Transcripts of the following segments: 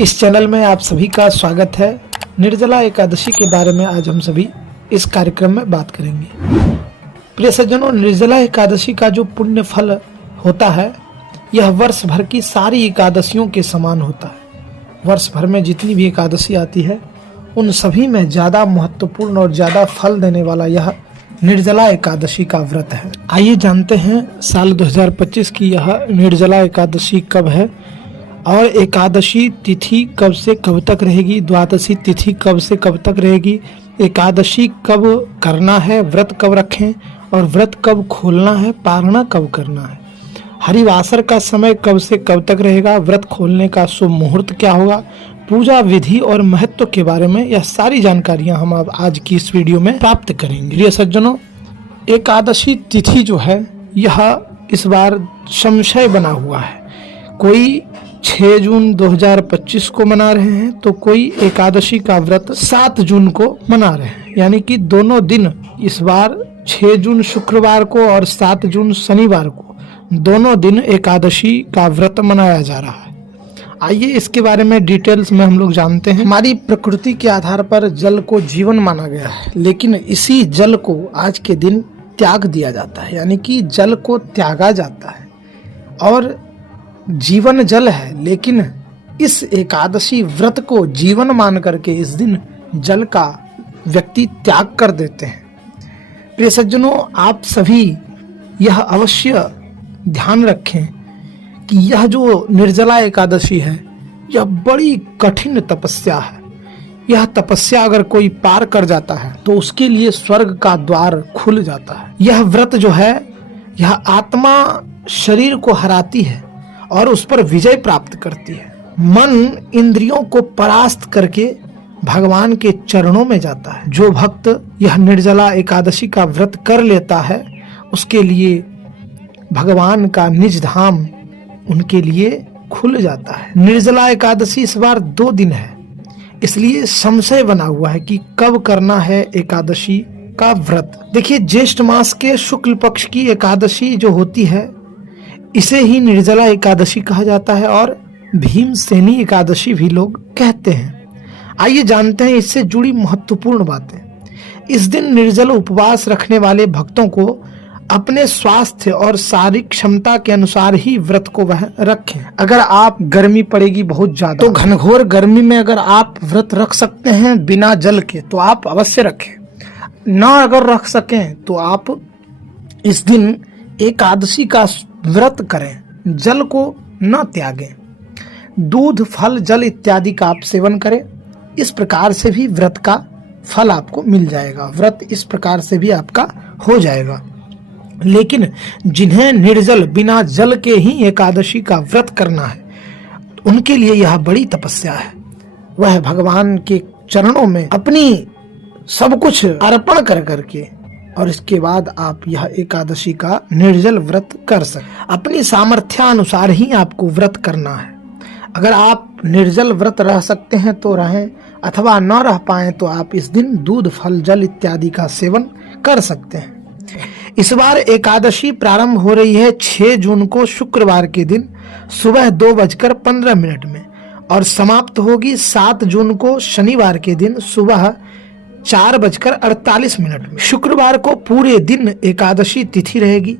इस चैनल में आप सभी का स्वागत है। निर्जला एकादशी के बारे में आज हम सभी इस कार्यक्रम में बात करेंगे। प्रिय सज्जनों, निर्जला एकादशी का जो पुण्य फल होता है यह वर्ष भर की सारी एकादशियों के समान होता है। वर्ष भर में जितनी भी एकादशी आती है उन सभी में ज़्यादा महत्वपूर्ण और ज़्यादा फल देने वाला यह निर्जला एकादशी का व्रत है। आइए जानते हैं साल 2025 की यह निर्जला एकादशी कब है और एकादशी तिथि कब से कब तक रहेगी, द्वादशी तिथि कब से कब तक रहेगी, एकादशी कब करना है, व्रत कब रखें और व्रत कब खोलना है, पारणा कब करना है, हरिवासर का समय कब से कब तक रहेगा, व्रत खोलने का शुभ मुहूर्त क्या होगा, पूजा विधि और महत्व के बारे में यह सारी जानकारियां हम अब आज की इस वीडियो में प्राप्त करेंगे। प्रिय सज्जनों, एकादशी तिथि जो है यह इस बार संशय बना हुआ है। कोई 6 जून 2025 को मना रहे हैं तो कोई एकादशी का व्रत 7 जून को मना रहे हैं, यानी कि दोनों दिन इस बार 6 जून शुक्रवार को और 7 जून शनिवार को दोनों दिन एकादशी का व्रत मनाया जा रहा है। आइए इसके बारे में डिटेल्स में हम लोग जानते हैं। हमारी प्रकृति के आधार पर जल को जीवन माना गया है, लेकिन इसी जल को आज के दिन त्याग दिया जाता है, यानी कि जल को त्यागा जाता है और जीवन जल है, लेकिन इस एकादशी व्रत को जीवन मान करके इस दिन जल का व्यक्ति त्याग कर देते हैं। प्रिय सज्जनों, आप सभी यह अवश्य ध्यान रखें कि यह जो निर्जला एकादशी है यह बड़ी कठिन तपस्या है। यह तपस्या अगर कोई पार कर जाता है तो उसके लिए स्वर्ग का द्वार खुल जाता है। यह व्रत जो है यह आत्मा शरीर को हराती है और उस पर विजय प्राप्त करती है। मन इंद्रियों को परास्त करके भगवान के चरणों में जाता है। जो भक्त यह निर्जला एकादशी का व्रत कर लेता है उसके लिए भगवान का निज धाम उनके लिए खुल जाता है। निर्जला एकादशी इस बार 2 दिन है, इसलिए संशय बना हुआ है कि कब करना है एकादशी का व्रत। देखिए, ज्येष्ठ मास के शुक्ल पक्ष की एकादशी जो होती है इसे ही निर्जला एकादशी कहा जाता है और भीमसेनी एकादशी भी लोग कहते हैं। आइए जानते हैं इससे जुड़ी महत्वपूर्ण बातें। इस दिन निर्जल उपवास रखने वाले भक्तों को अपने स्वास्थ्य और शारीरिक क्षमता के अनुसार ही व्रत को वह रखें। अगर आप गर्मी पड़ेगी बहुत ज्यादा तो घनघोर गर्मी में अगर आप व्रत रख सकते हैं बिना जल के तो आप अवश्य रखें। ना अगर रख सकें तो आप इस दिन एकादशी का व्रत करें, जल को न त्यागें। दूध, फल, जल इत्यादि का आप सेवन करें। इस प्रकार से भी व्रत का फल आपको मिल जाएगा, व्रत इस प्रकार से भी आपका हो जाएगा। लेकिन जिन्हें निर्जल बिना जल के ही एकादशी का व्रत करना है उनके लिए यह बड़ी तपस्या है। वह भगवान के चरणों में अपनी सब कुछ अर्पण कर करके और इसके बाद आप यह एकादशी का निर्जल व्रत कर सकते। अपनी सामर्थ्यानुसार ही आपको व्रत करना है। अगर आप निर्जल व्रत रह सकते हैं तो रहें, अथवा न रह पाए तो आप इस दिन दूध, फल, जल इत्यादि का सेवन कर सकते हैं। इस बार एकादशी प्रारंभ हो रही है 6 जून को शुक्रवार के दिन सुबह 2:15 में और समाप्त होगी 7 जून को शनिवार के दिन सुबह 4:48 में। शुक्रवार को पूरे दिन एकादशी तिथि रहेगी।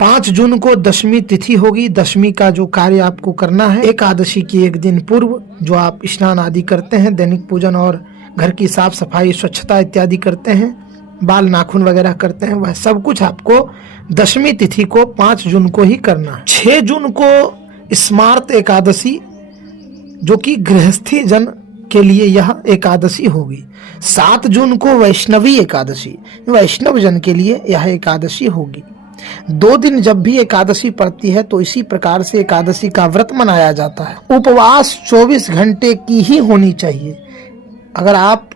5 जून को दशमी तिथि होगी। दशमी का जो कार्य आपको करना है एकादशी के एक दिन पूर्व, जो आप स्नान आदि करते हैं, दैनिक पूजन और घर की साफ सफाई, स्वच्छता इत्यादि करते हैं, बाल नाखून वगैरह करते हैं, वह सब कुछ आपको दशमी तिथि को 5 जून को ही करना है। 6 जून को स्मार्त एकादशी जो कि गृहस्थी जन के लिए यह एकादशी होगी। 7 जून को वैष्णवी एकादशी, वैष्णव जन के लिए यह एकादशी होगी। 2 दिन जब भी एकादशी पड़ती है तो इसी प्रकार से एकादशी का व्रत मनाया जाता है। उपवास 24 घंटे की ही होनी चाहिए। अगर आप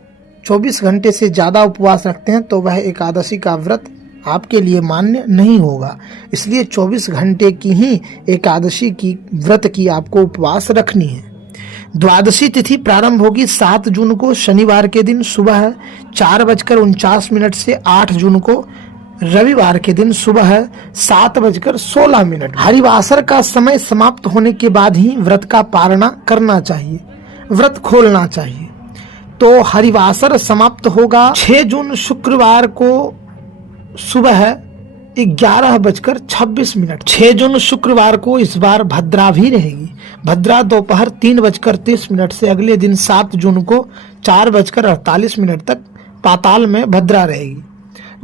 24 घंटे से ज्यादा उपवास रखते हैं तो वह एकादशी का व्रत आपके लिए मान्य नहीं होगा। इसलिए 24 घंटे की ही एकादशी की व्रत की आपको उपवास रखनी है। द्वादशी तिथि प्रारंभ होगी 7 जून को शनिवार के दिन सुबह 4:49 से 8 जून को रविवार के दिन सुबह 7:16। हरिवासर का समय समाप्त होने के बाद ही व्रत का पारणा करना चाहिए, व्रत खोलना चाहिए। तो हरिवासर समाप्त होगा 6 जून शुक्रवार को सुबह 11:26। 6 जून शुक्रवार को इस बार भद्रा भी रहेगी। भद्रा दोपहर 3:30 से अगले दिन 7 जून को 4:48 तक पाताल में भद्रा रहेगी।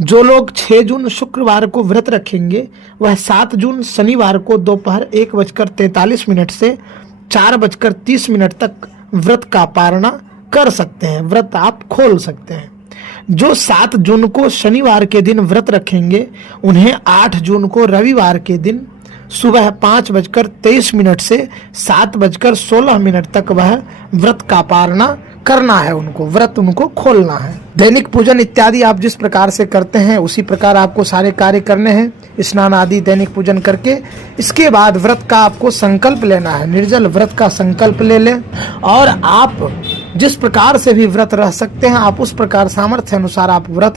जो लोग 6 जून शुक्रवार को व्रत रखेंगे वह 7 जून शनिवार को दोपहर 1:43 से 4:30 तक व्रत का पारणा कर सकते हैं, व्रत आप खोल सकते हैं। जो 7 जून को शनिवार के दिन व्रत रखेंगे उन्हें 8 जून को रविवार के दिन सुबह 5:23 से 7:16 तक वह व्रत का पारणा करना है, उनको व्रत उनको खोलना है। दैनिक पूजन इत्यादि आप जिस प्रकार से करते हैं उसी प्रकार आपको सारे कार्य करने हैं, स्नान आदि दैनिक पूजन करके। इसके बाद व्रत का आपको संकल्प लेना है, निर्जल व्रत का संकल्प ले लें और आप जिस प्रकार से भी व्रत रह सकते हैं आप उस प्रकार सामर्थ्य अनुसार आप व्रत